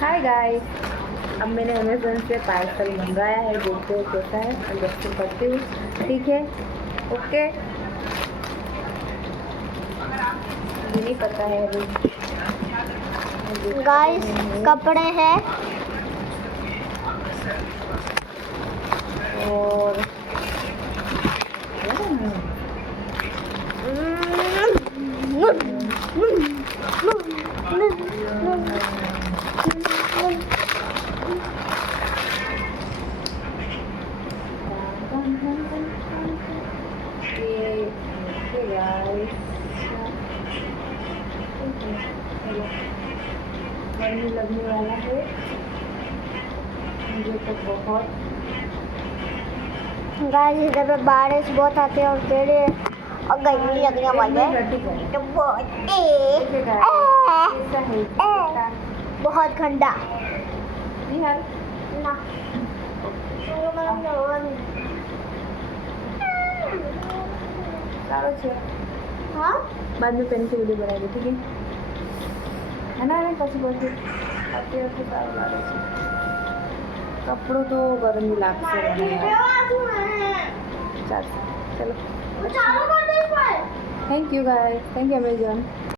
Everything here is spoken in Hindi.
हाय गाइस, अब मैंने अमेज़न से पार्सल मंगाया है। देखते हो कैसा है, अनबॉक्सिंग करती हूँ। ठीक है, ओके। मुझे नहीं पता है अभी। गाइस कपड़े हैं और गर्मी लगने वाला है मुझे तो बहुत। गाइस इधर पे बारिश बहुत आती है और तेरे और गर्मी लगने वाली है तो बहुत ठंडा ना સારો છે। हाँ बाद में पेन से वीडियो बनाएगी, ठीक है ना? પછી પછી અત્યારે તો સારું લાગે છે। કપડું તો ગરમી લાગશે મને। ચાલશે, ચલો। Thank you guys, thank you Amazon.